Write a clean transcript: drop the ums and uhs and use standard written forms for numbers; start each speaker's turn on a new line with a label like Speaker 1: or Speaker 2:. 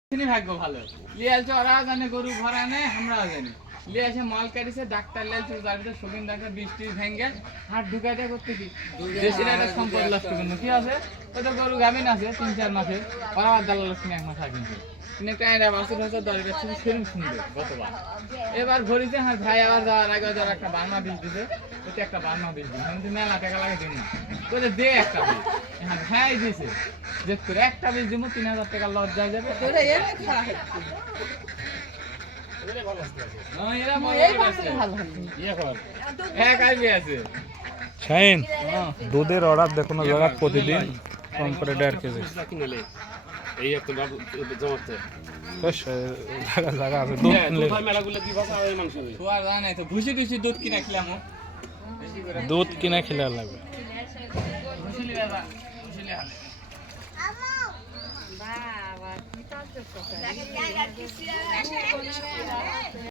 Speaker 1: ভাগ্য ভালো লিয়ালছে ওরা জানে গরু ভরা নেই আমরাও জানি লিয়ে এসে মাল কাটিছে ডাক্তার লিয়ালছে যাদের শোকেন ডাক্তার বৃষ্টি ভেঙ্গে হাত ঢুকাইতে করতে কি দেশের একটা সম্পদ নষ্ট করলো কি আছে ওই তো গরু গাভিন আছে 3-4 মাসে ওরা আবার দালাল লক্ষ্মী 1 মাস আগে কিন্তু একটা এরা বাসুর হচ্ছে দরকার ছিল সেরকম সুন্দর গতবার এবার ভরিতে হ্যাঁ ভাই আবার যাওয়ার আগে যারা একটা বার্মা বীজ দিতে ওতে একটা বার্মা বীজ দিই কিন্তু মেলা টাকা লাগে দিন না তোদের দে একটা বীজ হ্যাঁ ভাই দিছে যে তোর একটা বীজ দিব 3000 টাকা লস যায় যাবে তোরা এনে খা
Speaker 2: দুধের অর্ডার দেখো না জায়গা প্রতিদিন কম করে 1.5 কেজি
Speaker 3: এই একটা জমাতে
Speaker 2: জায়গা আছে দুধ কিনলে
Speaker 3: মেলাগুলো কি ভাষা ওই মানুষ
Speaker 1: তো আর জানাই তো ভুসি টুসি দুধ কিনে খেলাম
Speaker 2: দুধ কিনে খেলে লাগবে
Speaker 1: ভুসিলি বাবা ভুসিলি হালে
Speaker 4: বাবা কি তার